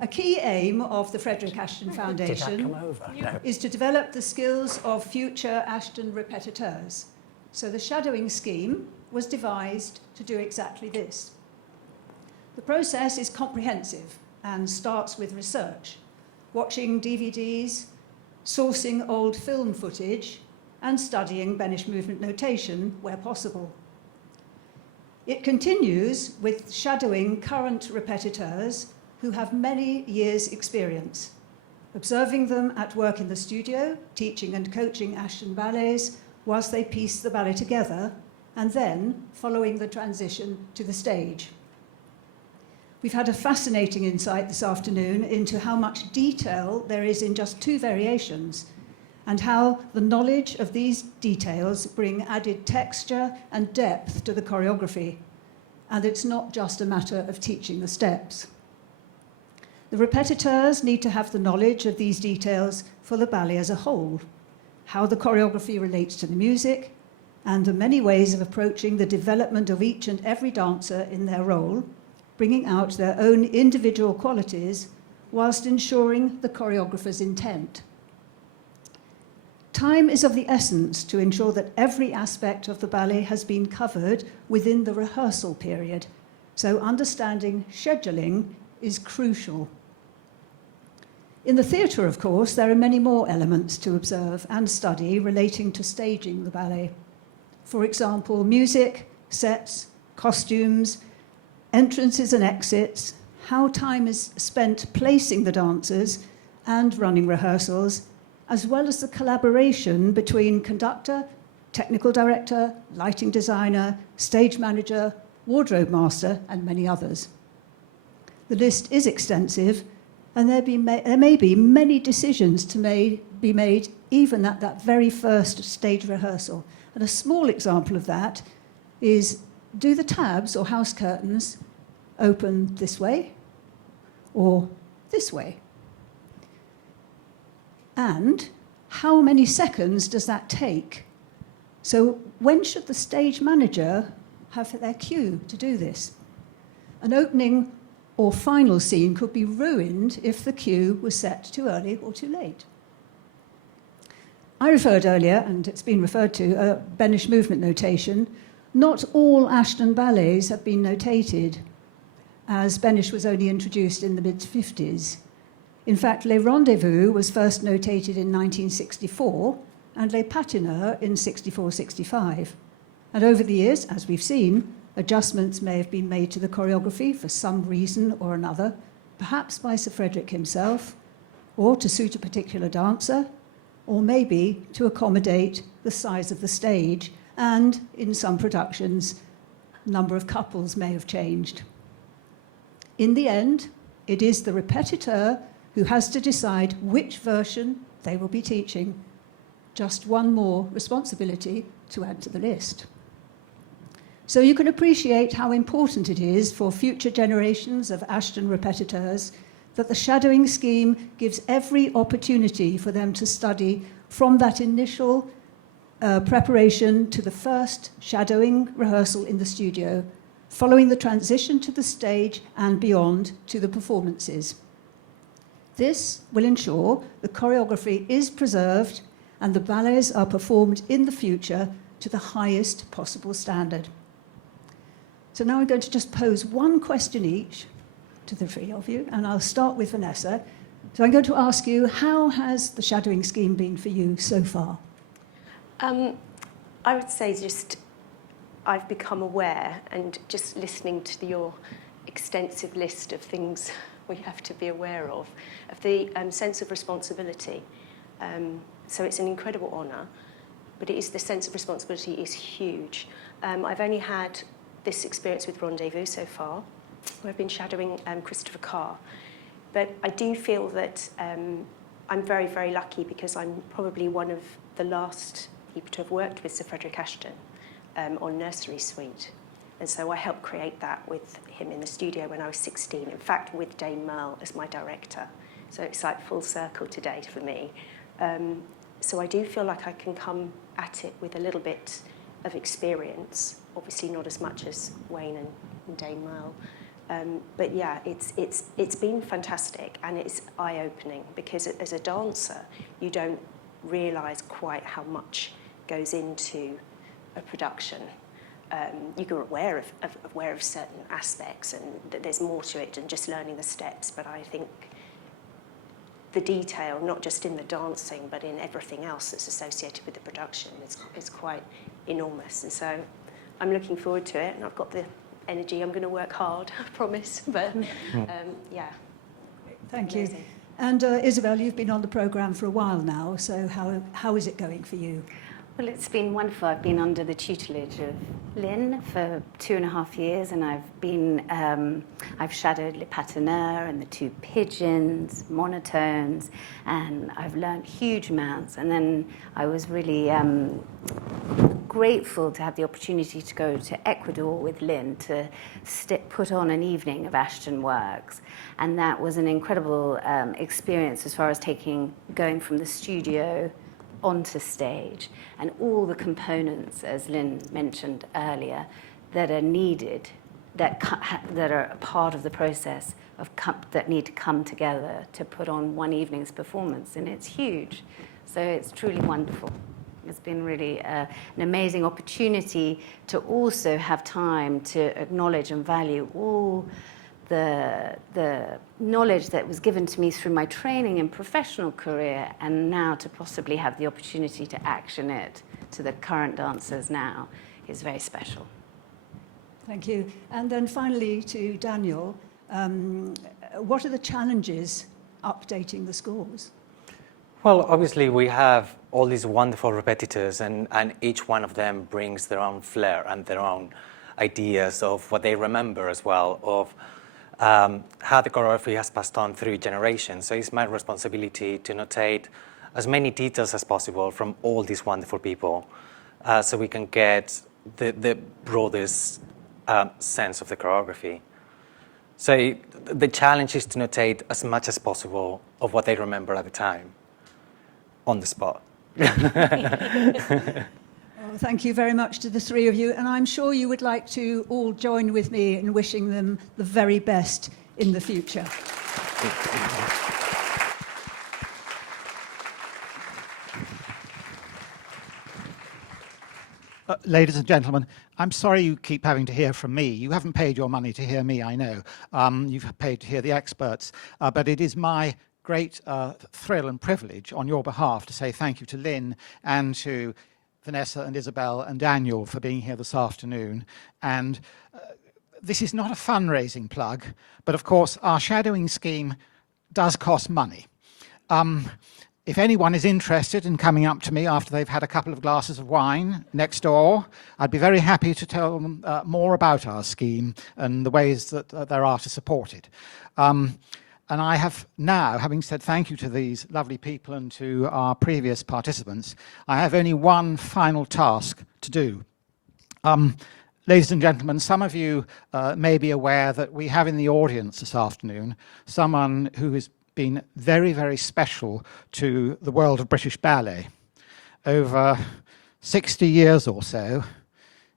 A key aim of the Frederick Ashton Foundation is to develop the skills of future Ashton repetiteurs. So the shadowing scheme was devised to do exactly this. The process is comprehensive and starts with research, watching DVDs, sourcing old film footage, and studying Benish movement notation where possible. It continues with shadowing current repetiteurs who have many years' experience, observing them at work in the studio, teaching and coaching Ashton ballets whilst they piece the ballet together, and then following the transition to the stage. We've had a fascinating insight this afternoon into how much detail there is in just 2 variations, and how the knowledge of these details bring added texture and depth to the choreography. And it's not just a matter of teaching the steps. The repetiteurs need to have the knowledge of these details for the ballet as a whole, how the choreography relates to the music, and the many ways of approaching the development of each and every dancer in their role, bringing out their own individual qualities whilst ensuring the choreographer's intent. Time is of the essence to ensure that every aspect of the ballet has been covered within the rehearsal period, so understanding scheduling is crucial. In the theatre, of course, there are many more elements to observe and study relating to staging the ballet. For example, music, sets, costumes, entrances and exits, how time is spent placing the dancers and running rehearsals, as well as the collaboration between conductor, technical director, lighting designer, stage manager, wardrobe master, and many others. The list is extensive, and there may be many decisions to be made even at that very first stage rehearsal. And a small example of that is, do the tabs or house curtains open this way or this way? And how many seconds does that take? So when should the stage manager have their cue to do this? An opening or final scene could be ruined if the cue was set too early or too late. I referred earlier, and it's been referred to, Benish movement notation. Not all Ashton ballets have been notated, as Benish was only introduced in the mid-50s. In fact, Les Rendezvous was first notated in 1964, and Les Patineurs in 64-65. And over the years, as we've seen, adjustments may have been made to the choreography for some reason or another, perhaps by Sir Frederick himself, or to suit a particular dancer, or maybe to accommodate the size of the stage, and in some productions, number of couples may have changed. In the end, it is the repetiteur who has to decide which version they will be teaching. Just one more responsibility to add to the list. So you can appreciate how important it is for future generations of Ashton repetiteurs that the shadowing scheme gives every opportunity for them to study from that initial preparation to the first shadowing rehearsal in the studio, following the transition to the stage and beyond to the performances. This will ensure the choreography is preserved and the ballets are performed in the future to the highest possible standard. So now I'm going to just pose one question each to the 3 of you, and I'll start with Vanessa. So I'm going to ask you, how has the shadowing scheme been for you so far? I would say just I've become aware, and just listening to your extensive list of things we have to be aware of the sense of responsibility. So it's an incredible honour, but it is, the sense of responsibility is huge. I've only had this experience with Rendezvous so far, where I've been shadowing Christopher Carr. But I do feel that I'm very, very lucky, because I'm probably one of the last people to have worked with Sir Frederick Ashton on Nursery Suite. And so I helped create that with him in the studio when I was 16, in fact, with Dame Merle as my director. So it's like full circle today for me. So I do feel like I can come at it with a little bit of experience, obviously not as much as Wayne and Dame Merle. But yeah, it's been fantastic, and it's eye-opening, because as a dancer, you don't realise quite how much goes into a production. You're aware of certain aspects, and that there's more to it than just learning the steps. But I think the detail, not just in the dancing, but in everything else that's associated with the production, is quite enormous. And so I'm looking forward to it, and I've got the energy. I'm going to work hard, I promise. But yeah. Thank Amazing. you. And Isabel, you've been on the programme for a while now, so how is it going for you? Well, it's been wonderful. I've been under the tutelage of Lynn for 2.5 years, and I've shadowed Les Patineurs and the two pigeons, monotones, and I've learned huge amounts. And then I was really grateful to have the opportunity to go to Ecuador with Lynn to put on an evening of Ashton works. And that was an incredible experience as far as going from the studio onto stage, and all the components, as Lynn mentioned earlier, that are needed, that are a part of the process that need to come together to put on one evening's performance, and it's huge. So it's truly wonderful. It's been really an amazing opportunity to also have time to acknowledge and value all the knowledge that was given to me through my training and professional career, and now to possibly have the opportunity to action it to the current dancers now is very special. Thank you. And then finally to Daniel, what are the challenges updating the scores? Well, obviously we have all these wonderful repetitors, and each one of them brings their own flair and their own ideas of what they remember as well, of how the choreography has passed on through generations. So it's my responsibility to notate as many details as possible from all these wonderful people, so we can get the broadest sense of the choreography. So the challenge is to notate as much as possible of what they remember at the time, on the spot. Well, thank you very much to the three of you, and I'm sure you would like to all join with me in wishing them the very best in the future. Ladies and gentlemen, I'm sorry you keep having to hear from me. You haven't paid your money to hear me, I know. You've paid to hear the experts, but it is my great thrill and privilege on your behalf to say thank you to Lynn and to Vanessa and Isabel and Daniel for being here this afternoon. And this is not a fundraising plug, but of course our shadowing scheme does cost money. If anyone is interested in coming up to me after they've had a couple of glasses of wine next door, I'd be very happy to tell them more about our scheme and the ways that there are to support it. And I have now, having said thank you to these lovely people and to our previous participants, I have only one final task to do. Ladies and gentlemen, some of you may be aware that we have in the audience this afternoon someone who has been very, very special to the world of British ballet. Over 60 years or so,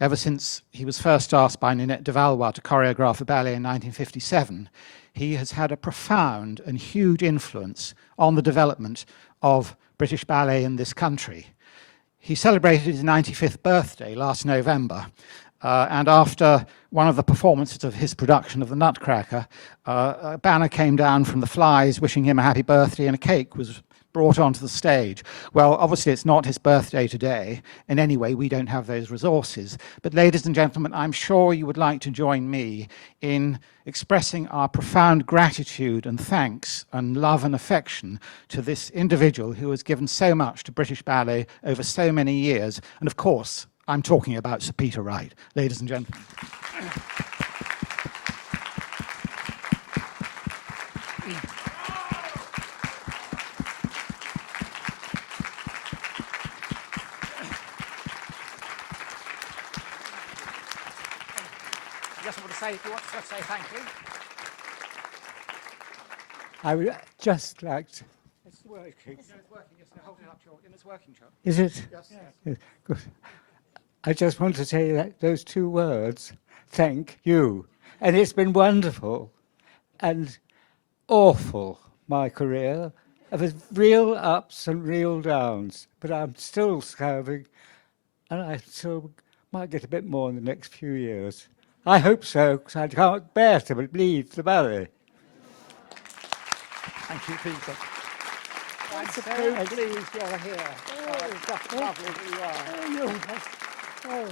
ever since he was first asked by Ninette de Valois to choreograph a ballet in 1957, he has had a profound and huge influence on the development of British ballet in this country. He celebrated his 95th birthday last November, and after one of the performances of his production of The Nutcracker, a banner came down from the Flies wishing him a happy birthday, and a cake was brought onto the stage. Well, obviously it's not his birthday today. In any way, we don't have those resources. But ladies and gentlemen, I'm sure you would like to join me in expressing our profound gratitude and thanks and love and affection to this individual who has given so much to British ballet over so many years. And of course, I'm talking about Sir Peter Wright. Ladies and gentlemen. If you want to say thank you. I would just like to... It's working. It's working. Yes, hold it up in its working shot. Is it? Yes. Yes. Good. I just want to say that those two words, thank you. And it's been wonderful and awful, my career. Of real ups and real downs, but I'm still serving, and I still might get a bit more in the next few years. I hope so, because I can't bear to leave the ballet. Thank you, Peter. I'm Thanks, so Sarah. pleased you're here. Oh, it's just lovely that you are. Oh,